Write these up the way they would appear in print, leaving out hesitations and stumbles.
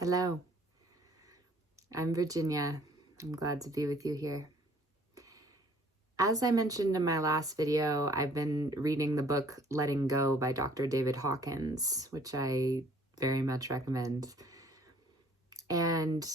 Hello, I'm Virginia. I'm glad to be with you here. As I mentioned in my last video, I've been reading the book Letting Go by Dr. David Hawkins, which I very much recommend. And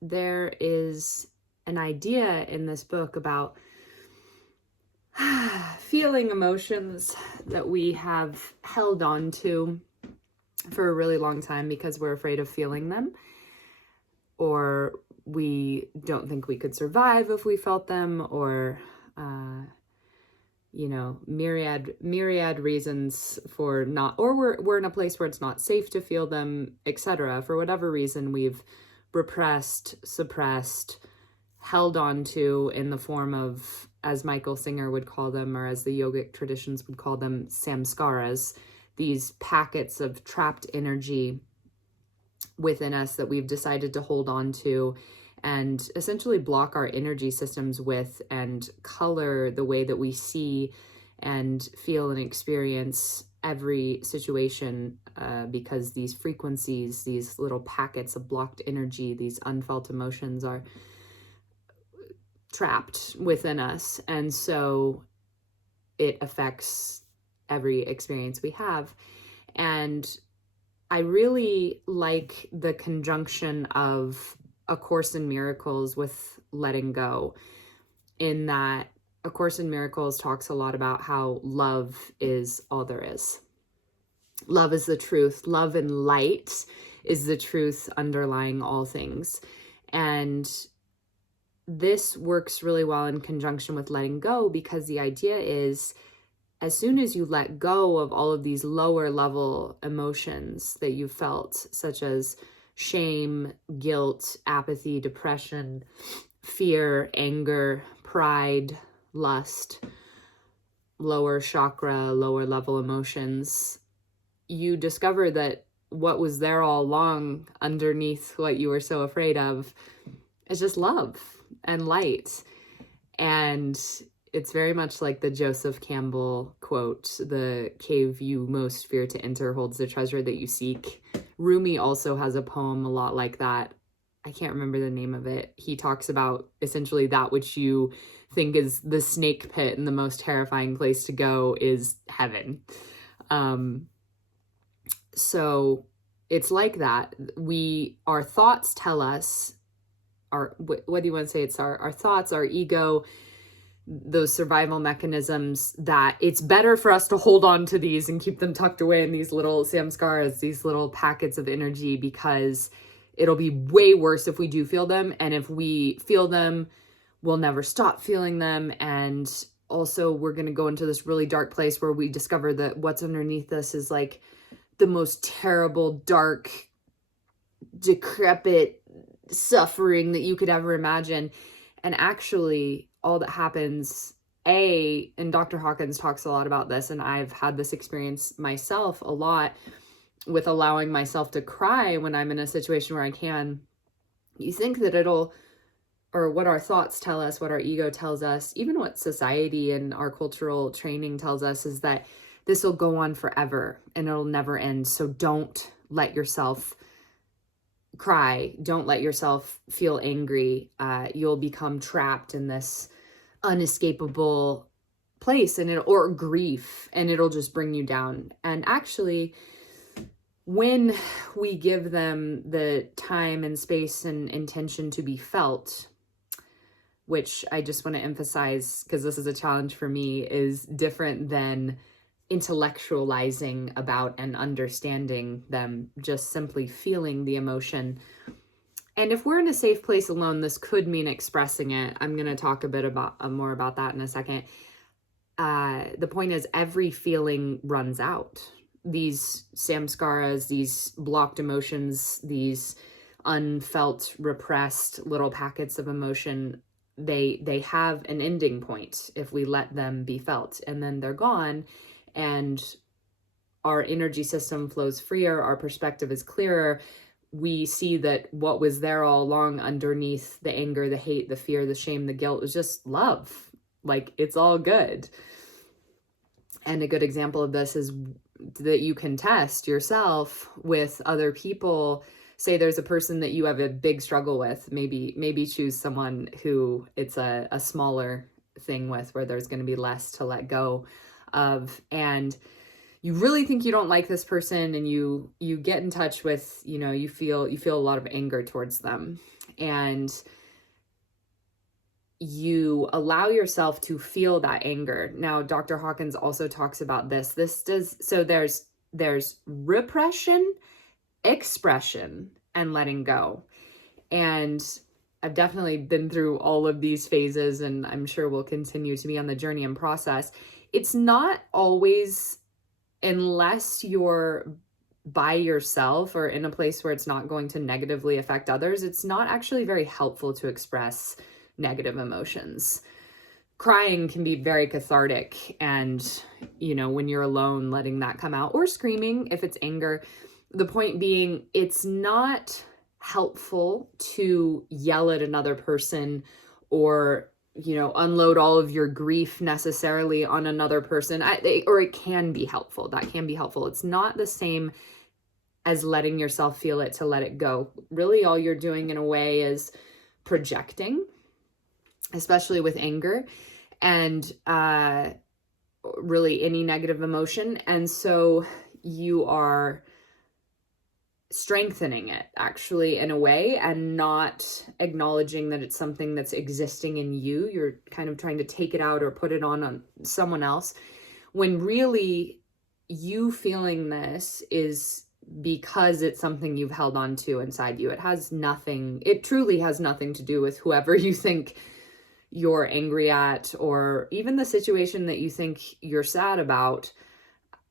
there is an idea in this book about feeling emotions that we have held on to for a really long time because we're afraid of feeling them, or we don't think we could survive if we felt them, or myriad reasons for not, or we're in a place where it's not safe to feel them, etc. For whatever reason, we've repressed, suppressed, held on to in the form of, as Michael Singer would call them, or as the yogic traditions would call them, samskaras, these packets of trapped energy within us that we've decided to hold on to and essentially block our energy systems with and color the way that we see and feel and experience every situation, because these frequencies, these little packets of blocked energy, these unfelt emotions are trapped within us. And so it affects every experience we have. And I really like the conjunction of A Course in Miracles with letting go, in that A Course in Miracles talks a lot about how love is all there is. Love is the truth. Love and light is the truth underlying all things. And this works really well in conjunction with letting go, because the idea is, as soon as you let go of all of these lower level emotions that you felt, such as shame, guilt, apathy, depression, fear, anger, pride, lust, lower chakra, lower level emotions, you discover that what was there all along underneath what you were so afraid of is just love and light. And it's very much like the Joseph Campbell quote, "The cave you most fear to enter holds the treasure that you seek." Rumi also has a poem a lot like that. I can't remember the name of it. He talks about essentially that which you think is the snake pit and the most terrifying place to go is heaven. So it's like that. Our thoughts tell us, what do you want to say? It's our thoughts, our ego, those survival mechanisms, that it's better for us to hold on to these and keep them tucked away in these little samskaras, these little packets of energy, because it'll be way worse if we do feel them. And if we feel them, we'll never stop feeling them. And also we're going to go into this really dark place where we discover that what's underneath this is like the most terrible, dark, decrepit suffering that you could ever imagine. And actually, all that happens, and Dr. Hawkins talks a lot about this, and I've had this experience myself a lot with allowing myself to cry when I'm in a situation where I can. You think that or what our thoughts tell us, what our ego tells us, even what society and our cultural training tells us, is that this will go on forever and it'll never end. So don't let yourself cry. Don't let yourself feel angry. You'll become trapped in this unescapable place, or grief, and it'll just bring you down. And actually, when we give them the time and space and intention to be felt, which I just want to emphasize, because this is a challenge for me, is different than intellectualizing about and understanding them, just simply feeling the emotion. And if we're in a safe place alone, this could mean expressing it. I'm going to talk a bit about more about that in a second. The point is, every feeling runs out. These samskaras, these blocked emotions, these unfelt, repressed little packets of emotion, they have an ending point if we let them be felt, and then they're gone. And our energy system flows freer, our perspective is clearer. We see that what was there all along underneath the anger, the hate, the fear, the shame, the guilt was just love. Like, it's all good. And a good example of this is that you can test yourself with other people say there's a person that you have a big struggle with, maybe choose someone who it's a smaller thing with, where there's going to be less to let go of. And you really think you don't like this person, and you get in touch with, you feel a lot of anger towards them, and you allow yourself to feel that anger. Now, Dr. Hawkins also talks about this. So there's repression, expression, and letting go. And I've definitely been through all of these phases, and I'm sure we'll continue to be on the journey and process. It's not always, unless you're by yourself or in a place where it's not going to negatively affect others, it's not actually very helpful to express negative emotions. Crying can be very cathartic, and when you're alone, letting that come out, or screaming if it's anger. The point being, it's not helpful to yell at another person or unload all of your grief necessarily on another person. Or it can be helpful. That can be helpful. It's not the same as letting yourself feel it to let it go. Really, all you're doing in a way is projecting, especially with anger and really any negative emotion. And so you are strengthening it, actually, in a way, and not acknowledging that it's something that's existing in you. You're kind of trying to take it out or put it on someone else, when really you feeling this is because it's something you've held on to inside you. It truly has nothing to do with whoever you think you're angry at, or even the situation that you think you're sad about.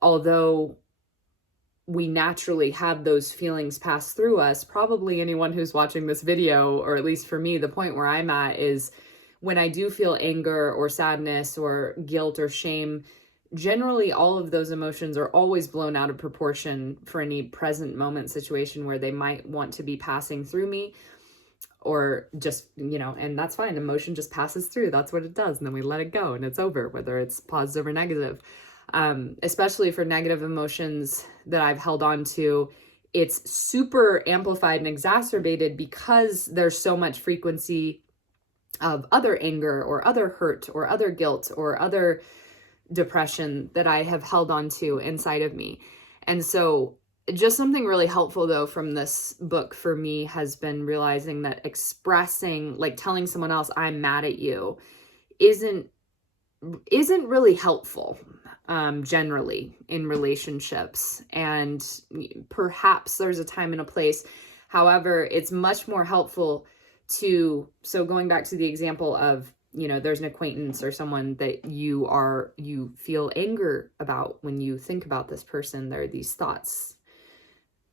Although we naturally have those feelings pass through us, probably anyone who's watching this video, or at least for me, the point where I'm at is when I do feel anger or sadness or guilt or shame, generally all of those emotions are always blown out of proportion for any present moment situation where they might want to be passing through me, or just, and that's fine. Emotion just passes through. That's what it does. And then we let it go and it's over, whether it's positive or negative. Especially for negative emotions that I've held on to, it's super amplified and exacerbated because there's so much frequency of other anger or other hurt or other guilt or other depression that I have held on to inside of me. And so just something really helpful, though, from this book for me has been realizing that expressing, like telling someone else I'm mad at you, isn't really helpful. Generally in relationships, and perhaps there's a time and a place. However, it's much more helpful so going back to the example of, there's an acquaintance or someone that you feel anger about. When you think about this person, there are these thoughts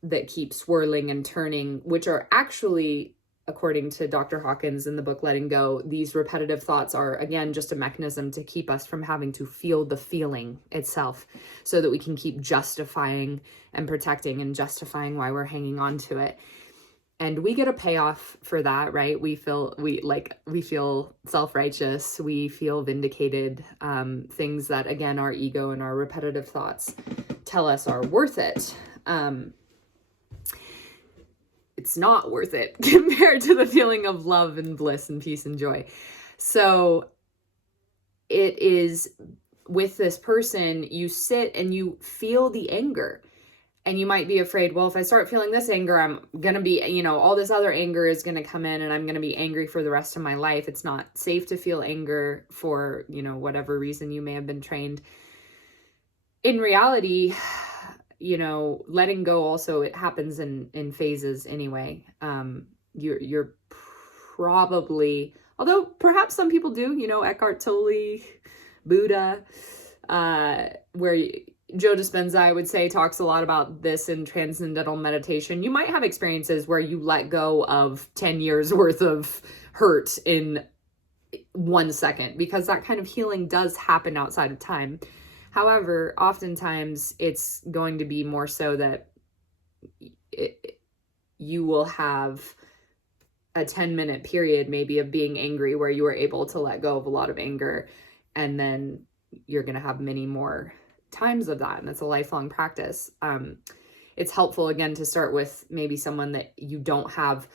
that keep swirling and turning, which are actually, according to Dr. Hawkins in the book Letting Go, these repetitive thoughts are, again, just a mechanism to keep us from having to feel the feeling itself, so that we can keep justifying and protecting and justifying why we're hanging on to it. And we get a payoff for that, right? We feel self-righteous. We feel vindicated. Things that, again, our ego and our repetitive thoughts tell us are worth it. It's not worth it compared to the feeling of love and bliss and peace and joy. So it is with this person, you sit and you feel the anger, and you might be afraid, well, if I start feeling this anger, I'm going to be, all this other anger is going to come in and I'm going to be angry for the rest of my life. It's not safe to feel anger for, whatever reason you may have been trained. In reality, letting go also, it happens in phases anyway. You're probably, although perhaps some people do, Eckhart Tolle, Buddha, where Joe Dispenza, I would say, talks a lot about this in transcendental meditation. You might have experiences where you let go of 10 years worth of hurt in 1 second, because that kind of healing does happen outside of time. However, oftentimes it's going to be more so that you will have a 10-minute period maybe of being angry where you were able to let go of a lot of anger, and then you're going to have many more times of that, and it's a lifelong practice. it's helpful again to start with maybe someone that you don't have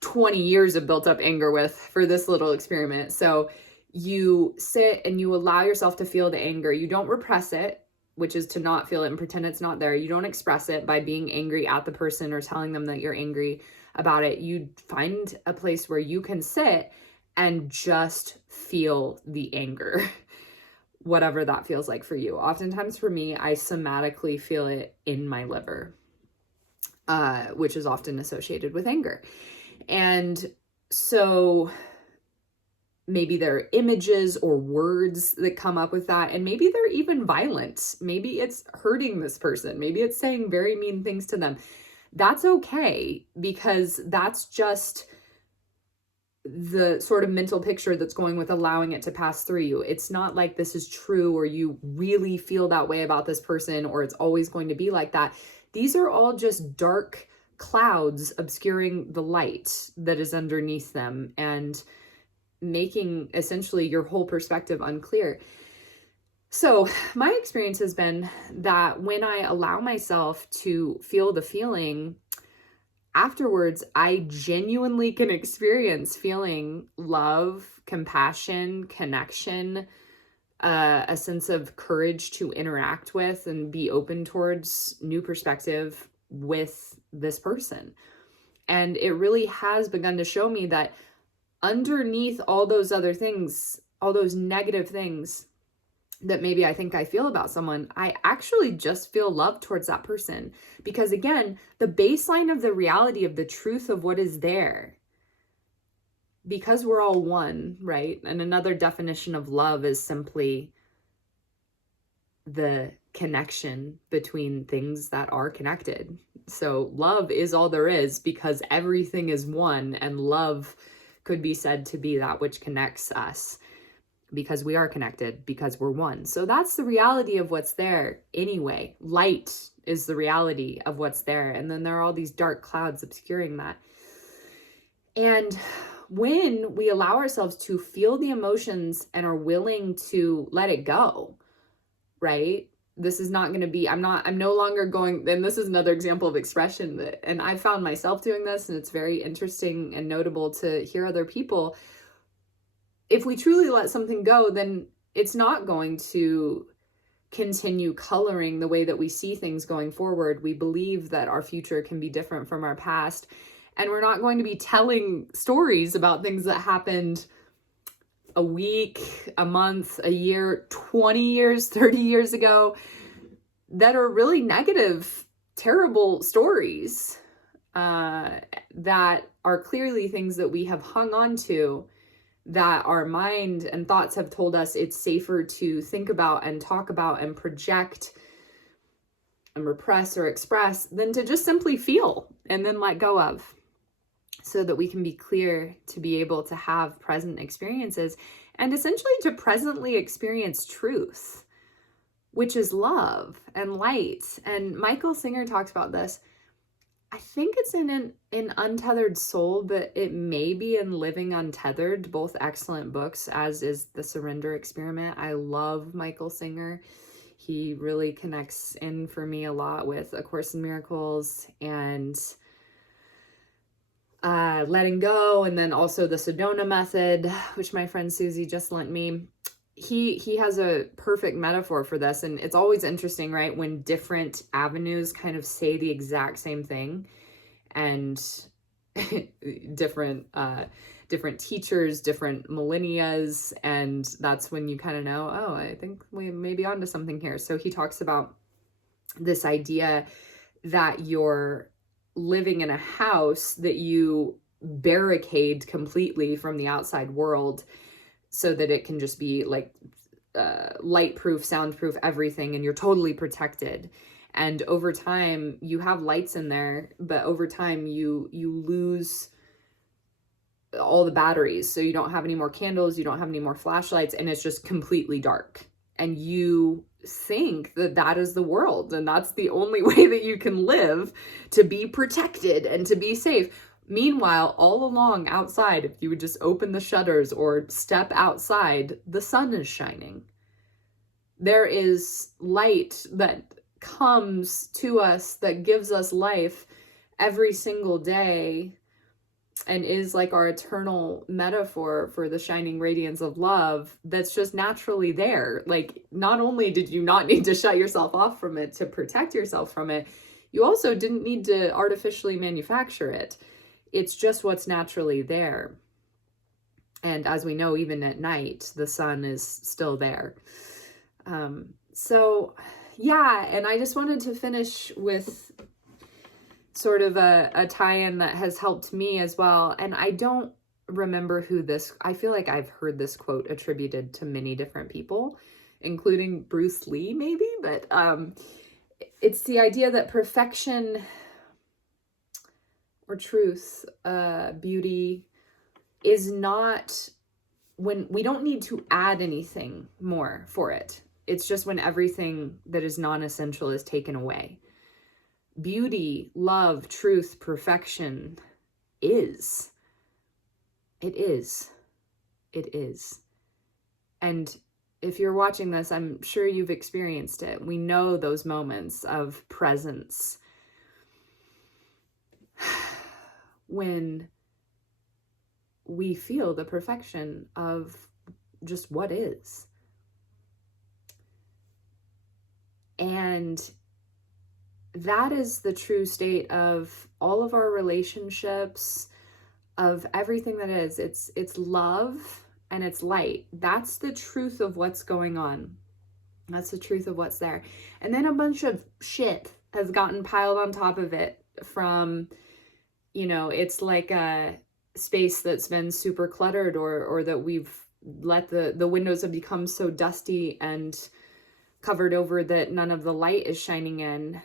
20 years of built up anger with for this little experiment. So you sit and you allow yourself to feel the anger. You don't repress it, which is to not feel it and pretend it's not there. You don't express it by being angry at the person or telling them that you're angry about it. You find a place where you can sit and just feel the anger, whatever that feels like for you. Oftentimes for me, I somatically feel it in my liver, which is often associated with anger. And so maybe there are images or words that come up with that, and maybe they're even violent. Maybe it's hurting this person. Maybe it's saying very mean things to them. That's okay, because that's just the sort of mental picture that's going with allowing it to pass through you. It's not like this is true or you really feel that way about this person or it's always going to be like that. These are all just dark clouds obscuring the light that is underneath them and making essentially your whole perspective unclear. So my experience has been that when I allow myself to feel the feeling, afterwards, I genuinely can experience feeling love, compassion, connection, a sense of courage to interact with and be open towards new perspective with this person. And it really has begun to show me that underneath all those other things, all those negative things that maybe I think I feel about someone, I actually just feel love towards that person. Because again, the baseline of the reality of the truth of what is there, because we're all one, right? And another definition of love is simply the connection between things that are connected. So love is all there is because everything is one, and love could be said to be that which connects us because we are connected, because we're one. So that's the reality of what's there anyway. Light is the reality of what's there. And then there are all these dark clouds obscuring that. And when we allow ourselves to feel the emotions and are willing to let it go, right? This is not going to be, I'm no longer going, and this is another example of expression that, and I found myself doing this, and it's very interesting and notable to hear other people. If we truly let something go, then it's not going to continue coloring the way that we see things going forward. We believe that our future can be different from our past, and we're not going to be telling stories about things that happened a week, a month, a year, 20 years, 30 years ago that are really negative, terrible stories that are clearly things that we have hung on to, that our mind and thoughts have told us it's safer to think about and talk about and project and repress or express than to just simply feel and then let go of, so that we can be clear to be able to have present experiences and essentially to presently experience truth, which is love and light. And Michael Singer talks about this. I think it's in Untethered Soul, but it may be in Living Untethered, both excellent books, as is The Surrender Experiment. I love Michael Singer. He really connects in for me a lot with A Course in Miracles and letting go, and then also the Sedona method, which my friend Susie just lent me. He has a perfect metaphor for this, and it's always interesting, right, when different avenues kind of say the exact same thing, and different teachers, different millennias, and that's when you kind of know, oh, I think we may be onto something here. So he talks about this idea that you're living in a house that you barricade completely from the outside world so that it can just be like light-proof, soundproof, everything, and you're totally protected. And over time, you have lights in there, but over time you lose all the batteries. So you don't have any more candles, you don't have any more flashlights, and it's just completely dark. And you think that that is the world, and that's the only way that you can live to be protected and to be safe. Meanwhile, all along outside, if you would just open the shutters or step outside, the sun is shining. There is light that comes to us, that gives us life every single day, and is like our eternal metaphor for the shining radiance of love, that's just naturally there. Like, not only did you not need to shut yourself off from it to protect yourself from it, you also didn't need to artificially manufacture it. It's just what's naturally there. And as we know, even at night, the sun is still there. So yeah, and I just wanted to finish with sort of a tie-in that has helped me as well. And I don't remember who this, I feel like I've heard this quote attributed to many different people, including Bruce Lee maybe, but it's the idea that perfection or truth, beauty, is not, when we don't need to add anything more for it. It's just when everything that is non-essential is taken away. Beauty, love, truth, perfection is. It is. It is. And if you're watching this, I'm sure you've experienced it. We know those moments of presence when we feel the perfection of just what is. And that is the true state of all of our relationships, of everything that is. It's love and it's light. That's the truth of what's going on. That's the truth of what's there. And then a bunch of shit has gotten piled on top of it from, it's like a space that's been super cluttered, or that we've let the windows have become so dusty and covered over that none of the light is shining in.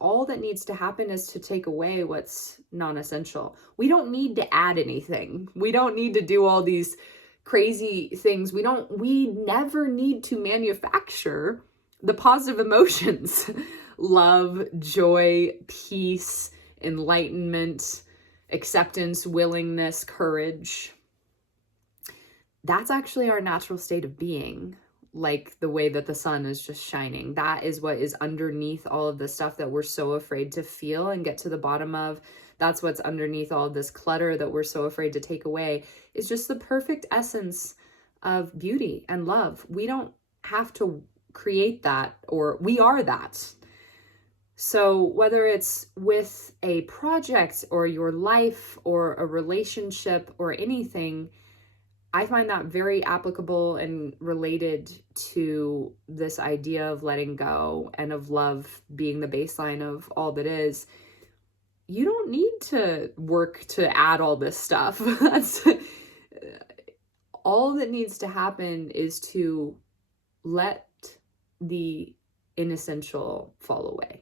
All that needs to happen is to take away what's non-essential. We don't need to add anything. We don't need to do all these crazy things. We never need to manufacture the positive emotions. Love, joy, peace, enlightenment, acceptance, willingness, courage. That's actually our natural state of being. Like the way that the sun is just shining. That is what is underneath all of the stuff that we're so afraid to feel and get to the bottom of. That's what's underneath all of this clutter that we're so afraid to take away. It's just the perfect essence of beauty and love. We don't have to create that, or we are that. So whether it's with a project or your life or a relationship or anything, I find that very applicable and related to this idea of letting go and of love being the baseline of all that is. You don't need to work to add all this stuff. That's all that needs to happen, is to let the inessential fall away.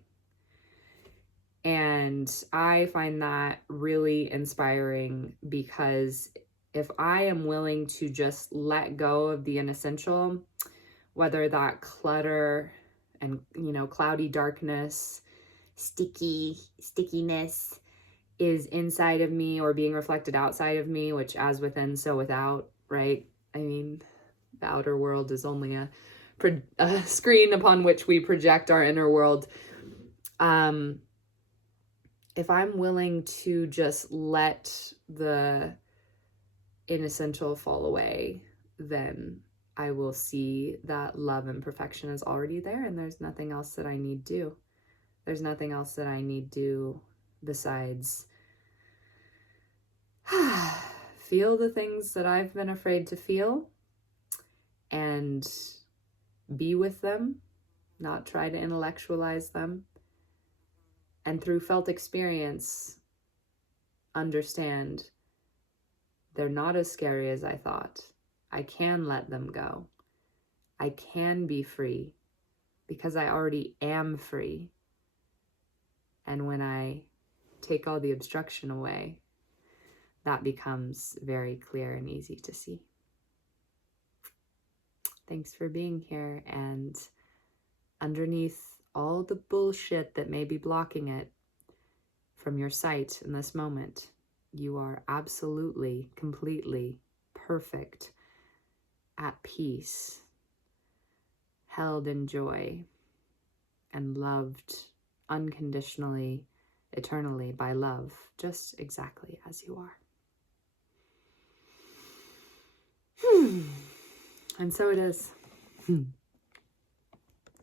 And I find that really inspiring, because if I am willing to just let go of the inessential, whether that clutter and, cloudy darkness, stickiness is inside of me or being reflected outside of me, which as within, so without, right? I mean, the outer world is only a screen upon which we project our inner world. If I'm willing to just let the inessential fall away, then I will see that love and perfection is already there, and there's nothing else that I need do. There's nothing else that I need do besides feel the things that I've been afraid to feel and be with them, not try to intellectualize them, and through felt experience understand they're not as scary as I thought. I can let them go. I can be free because I already am free. And when I take all the obstruction away, that becomes very clear and easy to see. Thanks for being here. And underneath all the bullshit that may be blocking it from your sight in this moment, you are absolutely, completely perfect, at peace, held in joy, and loved unconditionally, eternally by love, just exactly as you are. And so it is.